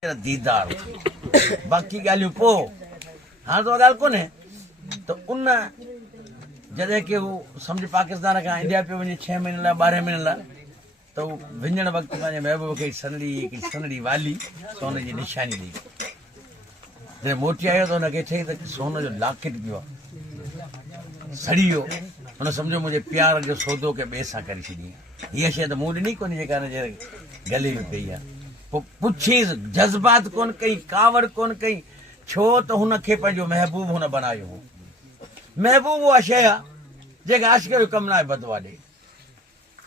दीदार बाक़ी ॻाल्हियूं पोइ हाणे त ॻाल्हि कोन्हे त उन जॾहिं की हू सम्झ पाकिस्तान खां इंडिया पियो वञे 6 महीने लाइ 12 महीने लाइ त हू विञण वक़्तु पंहिंजे महबूब खे सनड़ी वाली सोन जी निशानी ॾेई जॾहिं मोटी आयो त हुनखे चई त सोन जो लॉकेट पियो आहे सड़ी वियो हुन सम्झो मुंहिंजे प्यार जो सौदो के ॿिए सां करे छॾी हीअ शइ त मूं ॾिनी कोन्हे जेका हिनजे गले में पई आहे पोइ पुछीसि जज़्बात कोन कई कावड़ कोन कई छो त हुनखे पंहिंजो महबूब हुन बनायो हो महबूब उहा शइ आहे जेका आशिक़ जो कमु न आहे बदवा ॾे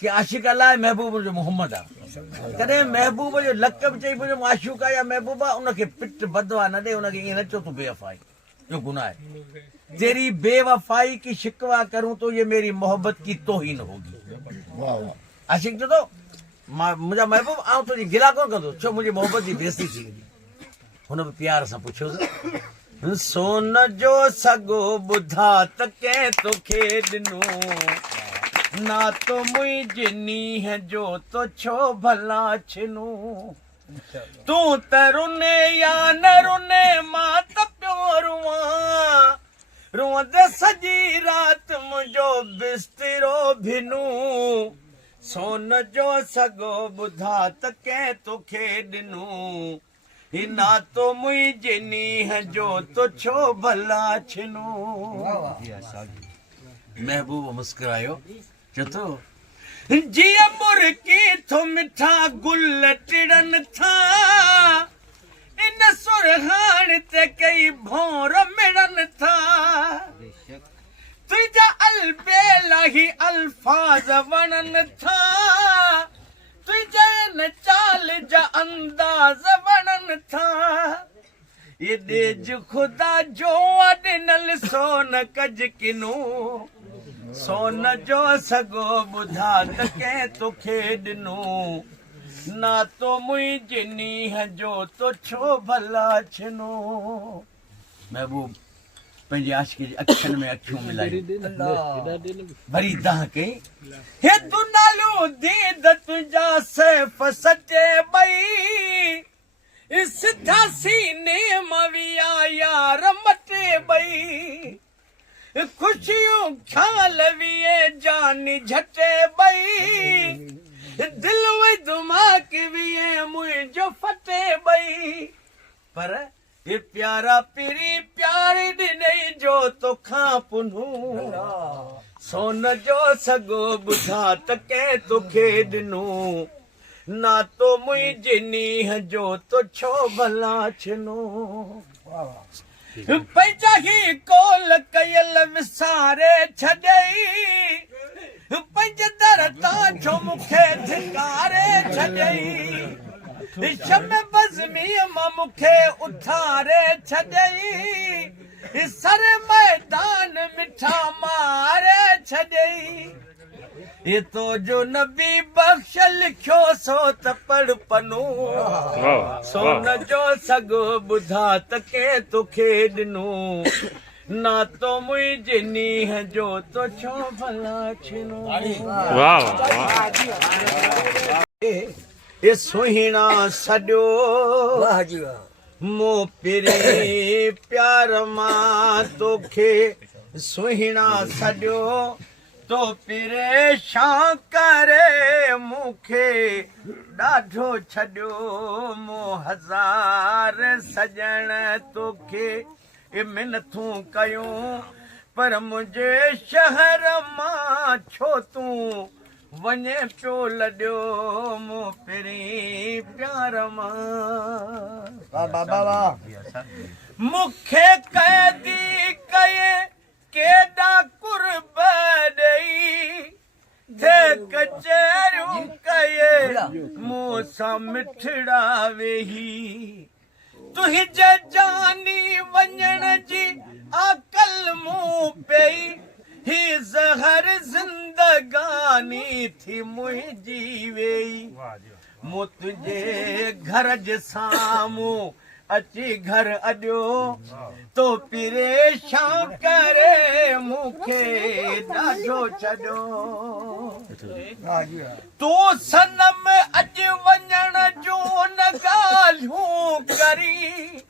की आशिक़ अलाए महबूब जो मोहम्मद आहे कॾहिं महबूब जो लक़ब चई पियो माशूक आहे या महबूबा उनखे पिट बदवा न ॾे उनखे ईअं न चओ तूं बेवफ़ाई जो गुनाह है तेरी बेवफाई की शिकवा करूं तो ये मेरी मोहब्बत की तौहीन होगी आशिक़ चए थो मुंहिंजा महबूब आउं तुंहिंजी गिला कोन कंदो छो मुंहिंजी मोहब्बत जी बेइज़ती थी वेंदी हुन बि प्यार सां पुछियोसि सोन जो सॻो ॿुधा त कंहिं तोखे ॾिनो ना तो मुंहिंजे नीह जो तो छो भला छिनो तूं त रुने या न रुने मां त पियो रुआं रुअंदे सॼी राति मुंहिंजो बिस्तरो भिनू सोन जो सॻो ॿुधा त कंहिं तोखे ॾिनो ही ना तो मुंहिंजे नीह जो तो छो भला छिनो महबूब मुस्कुरायो चए थो जीअं मुर्गी थो मिठा गुल टिड़नि था इन सुरहाण ते कई भौर मिड़नि था तुंहिंजा अलबेलाही अल्फाज़ वणनि था तुंहिंजा इन चाल जा अंदाज़ वणनि था ये ॾेज ख़ुदा जो ॾिनल सोन कज किनो सोन जो सॻो ॿुधा त कंहिं तोखे ॾिनो ना तो मुंहिंजे नीह जो तो छो भला छिनो महबूब पंहिंजी आशिक़ी जी अखियुनि में अखियूं मिलाई भरी दाह कई हे तू नालो दीद तुंहिंजा सैफ़ सचे ॿई सिधा सीने मां विया यार मटे ॿई ख़ुशियूं ख़्याल विए जानी झटे ॿई दिल वई दिमाग़ विए मुंहिंजो फटे ॿई पर ये प्यारा पिरी प्यारी ॾिनई जो तोखां पुनू सोन जो सॻो ॿुधा त कंहिं तोखे ॾिनो ना तो मुंहिंजे नीह जो तो छो भला छिनो पंहिंजा ही कोल कयल विसारे छॾई पंहिंजे दर तां छो मूंखे धिकारे छॾई शम बज़मीअ मां मूंखे उथारे छॾई सर मैदान मिठा मारे छॾई ये तो जो नबी बख़्श लिखियो सो त पढ़ पनू सोन जो सॻो ॿुधा त कंहिं तोखे ॾिनो ना तो मुंहिंजे नीह जो तो छो भला छिनो ये सुहिणा सॼो मूं पिरे प्यार मां तोखे सुहिणा सॼो तो परेशान करे मूंखे ॾाढो छॾियो मूं हज़ार सॼण तोखे मिनथूं कयूं पर मुंहिंजे शहर मां छो तूं वञे पियो लॾियो मूं पहिरीं प्यार मां मूंखे कैदी कये केॾा कुर्ब ॾेई थे कचहरियूं कये मूं सां मिठड़ा वेही तुंहिंजे जानी वञण जी अकल मूं पई ही ज़हर ज़िंदगानी थी मुंहिंजी वेई मूं तुंहिंजे घर जे साम्हूं अची घर अॾियो तो परेशान करे मूंखे ॾाढो छॾियो तूं सनम अॼु वञण जूं न ॻाल्हियूं भरी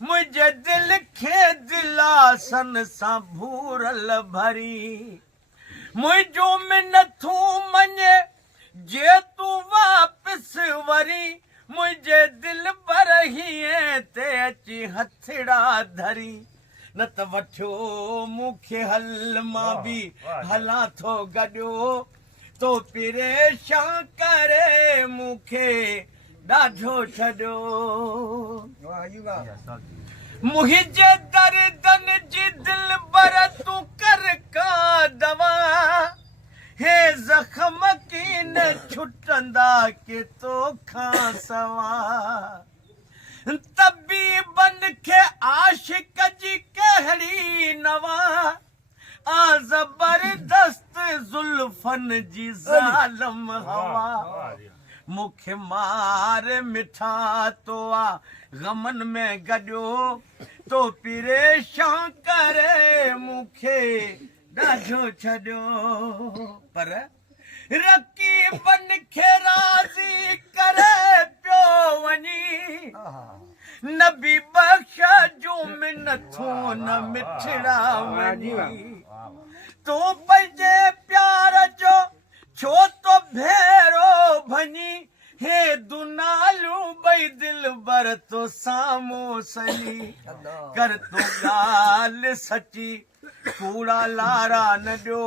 मुझे दिल खे दिलासन सां भूरल भरी मुझो में नथू मञे जे तू वापिस वरी मुझे दिल पर हीअं ते अची हथड़ा धरी न त वठियो मूंखे हल मां बि हलां थो गॾियो तो परेशान करे मूंखे ॾाढो छॾियो मुंहिंजे दर्दन जी दिल बर तूं कर का दवा हे ज़ख़्म की न छुटंदा के तोखां सवा तबीबन खे आशिक जी कहिड़ी नवा आ ज़बरदस्त ज़ुल्फन जी ज़ालम हवा मूंखे मार मिठा तो आ गमन में गॾियो तो परेशान करे मूंखे ॾाढो छॾियो पर रकीबन खे राज़ी करे पियो वञी नबी बख्श जो मिनथो न मिठड़ा वञी तूं पंहिंजे प्यार जो छो तो भेरो भञी हे दुनालू बई दिल बर तो सामो सनी कर तो ॻाल्हि सची कूड़ा लारा न ॾियो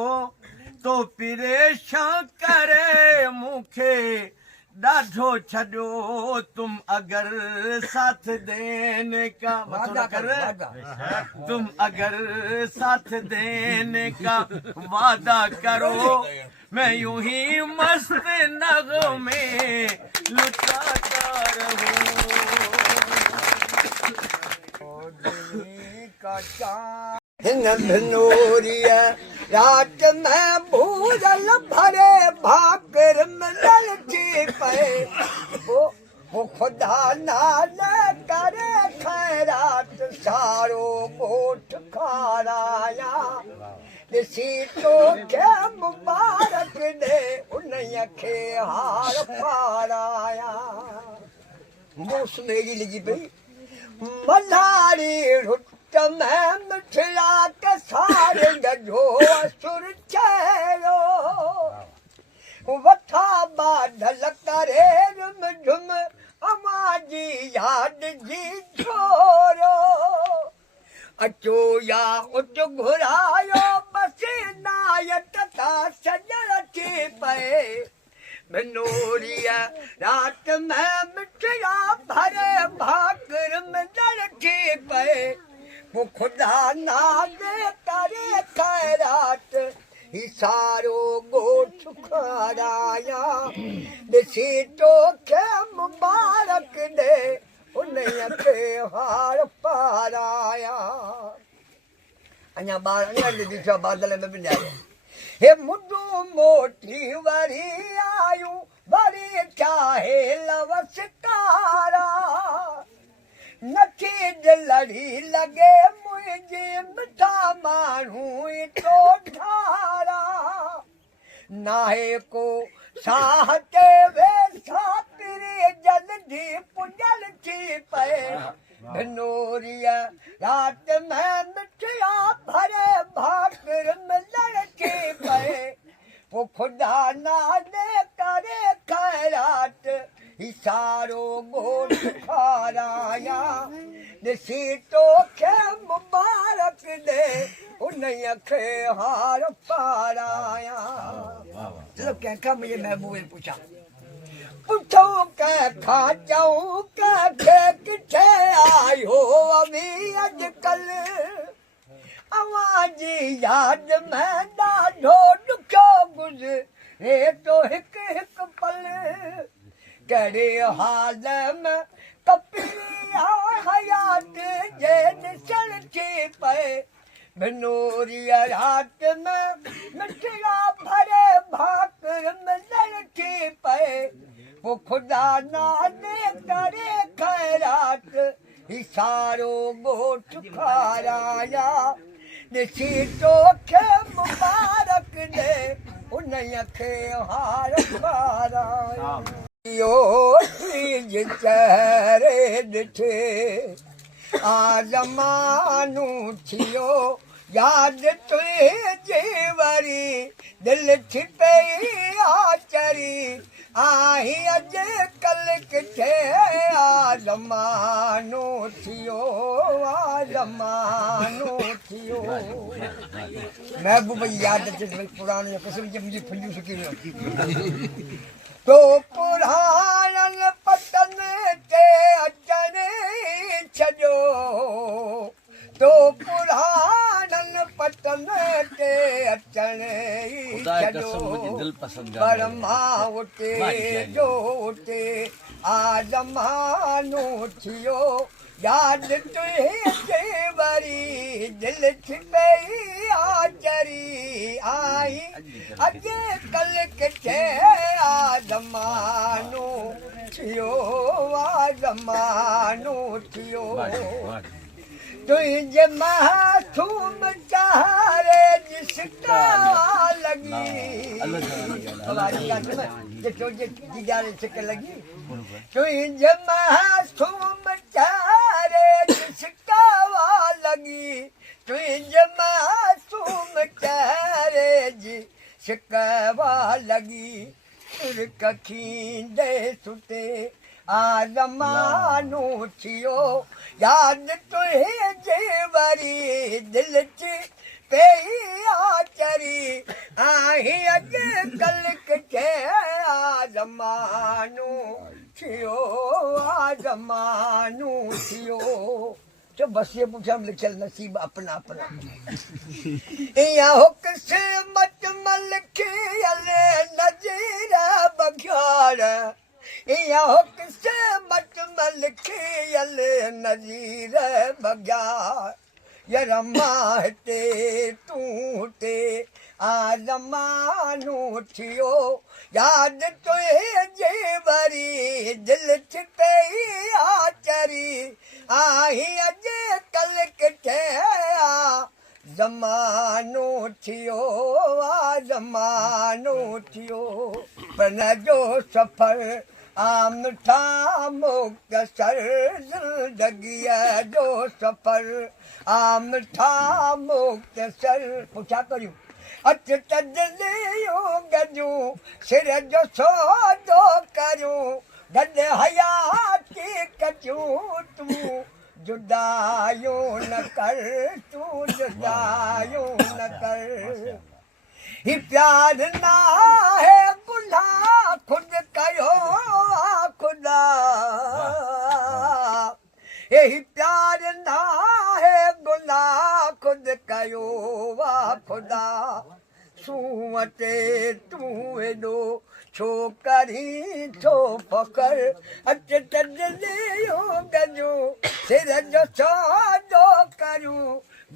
तो परेशान करे मूंखे ॾाढो छॾियो तुम अगर साथ देने का तुम अगर साथ देने का वादा करो मैं यूं ही मस्त नगमे लुटाता रहूं हिन भिनोरिया रात में भूरल भरे भाकर मिलल थी पे वो खुदा नाल करे खैरात सारो गोठ खाराया ॾिसी तोखे मुबारक दे उन्हीअ खे हार पाराया मूस मेरी लॻी पई मल्हारी रुट में मिठड़ा के सारे गजो असुर चेरो वठा बादल करे रुम झुम अमाजी याद जी छोरो अचो या उच घुरायो बसी नायत था सजण थी पए भिनोरिया रात में मिठड़ा भरे भाकर मिलण थी पए वो खुदा नाले करे खैरात ही सारो गोठ खाराया ॾिसी तोखे मुबारक दे उन्हीअ खे हार पाराया अञा ॿार अञा ॾिठा बादल में बि ॼाया हे मुंडो मोटी वरी आयूं वरी चाहे लवसकारा नथी दिलड़ी लगे मुझे मिठा माण्हू तो ठारा नाहे को साहते वे सापिरे जल्दी पुजल थी पे भिनोरिया रात में मिठड़ा भरे भाकर मिलण थी पे वो खुदा नाले करे खैरात ही सारो गोठ खाराया ॾिसी तोखे मुबारक दे उन्हीअ खे हार पाराया चलो कंहिंखां मुंहिंजे महबूबे पुछा पुछो कंहिंखां चऊं कंहिंखे किथे आयो अभी अॼुकल्ह अवांजी याद में ॾाढो ॾुखियो गुज़रे तो हिकु हिकु पल कहिड़े हाल में कपिया हयात जे ॾिसण थी पए भिनोरिया रात में मिठड़ा भरे भाकर मिलण थी पए वो खुदा नाले करे खैरात ही सारो गोठ खाराया ॾिसी तोखे मुबारक दे उन्हीअ खे हार पाराया यो तीज चेहरे ॾिठे आज़मानू थियो याद तुंहिंजी वरी दिल थी पई आचरी आई अॼुकल्ह किथे आज़मानू थियो आज़मानू थियो महबूब जी यादि अचे भई पुराणे कसम जी मुंहिंजी फुलियूं सुकी वियूं तो पुराणनि पतनि ते अचनि छॾियो तो पुराणनि पतनि ते अचनि दिल पसंद पर मां उते जो उते आज़मानू थियो यादि तुंहिंजे वरी दिल थी पई आचरी आई अॼुकल्ह किथे आज़मानू थियो आज़मानू थियो तुंहिंजे मासूम चारे जिसका लगी सिक लगी तुंहिंजे मासूम चारे जिसका लगी तुंहिंजे मासूम चारे जी शिकवा लगी तुरक खींदे सुते आज़मानू थियो यादि तुंहिंजे वरी दिल थी पई आचरी आई अॼुकल्ह किथे आज़मानू थियो आज़मानू थियो तो बस ये पूछा लिखल नसीब अपना अपना इया हो किस्मत मलखियल नज़ीर बघियार इया हो किस्मत मलखियल नज़ीर बघियार यरमा हिते तूं हिते आज़मानू थियो यादि तुंहिंजे वरी दिल थी पई आचरी आई अॼुकल्ह किथे ज़मानो थियो ज़मानो थियो पन जो सफ़र मिठा मुख़्तसर ज़िंदगीअ जो सफ़र मिठा मुख़्तसर पुछा करियूं अच तजलियूं गॾियूं सिर जो सौदो करियूं गॾु हयाती कटियूं तूं जुदायूं न कर तूं जुदायूं न कर ही प्यार ना है गुनाह खुद कयो खुदा यही प्यार ना है गुनाह खुद कयो वाह खुदा सूअते तूं एॾो छो करी छो फ़ख़्र अच तजलियूं गॾियूं सिर जो सौदो करियूं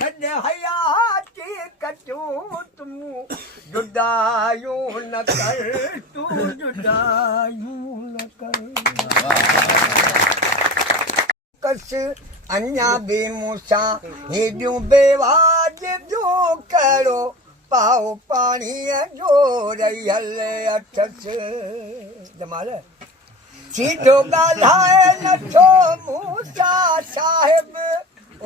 गॾु हयाती कटियूं तूं जुदायूं न कर तूं जुदायूं न कर कस अञा बि मूंसां हेॾियूं बेवाजिबियूं करो पाओ पाणीअ जो रहियल अथसि जमाल सीधो ॻाल्हाए नथो मूंसां साहिब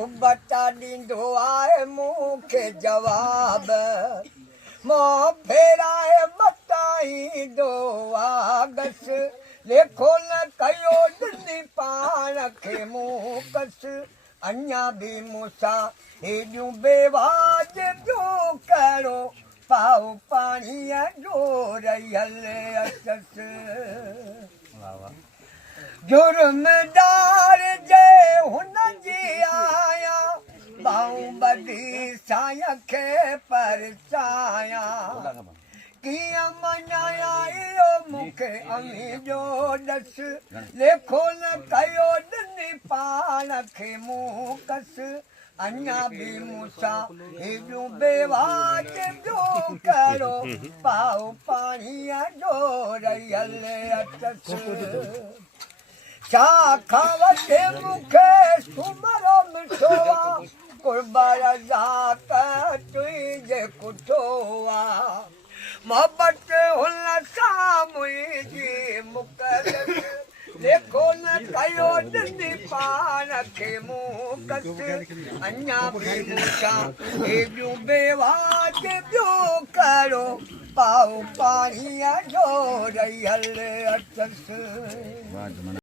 उबता ॾींदो आहे मूंखे जवाब मों फेराए बताईंदो आगस लेखो न कयो ॾिनी पाण खे मूं कस अञा बि मूंसां हेॾियूं बेवाजिबियूं करो पाओ पाणीअ जो रहियल अथसि जुर्मदार जे हुन जी आहियां बाऊं ॿधी साईं खे परसायां कीअं मञाया इहो मूंखे अमी जो ॾस लेखो न कयो ॾिनी पाण खे मूं कस अञा बि मूंसां हेॾियूं बेवाजिबियूं करो पाओ पाणीअ जो रहियल अथसि छा खावते मूंखे सुमरो मिठो आहे कुर्बान ज़ात तुंहिंजे कुठो आहे मोहबत हुन सां मुंहिंजी मुकर नखे मूकस अञा बि मूसा एॾियूं बेवाज ॿियो करो पाओ पाणीअ जो रही हल अथसि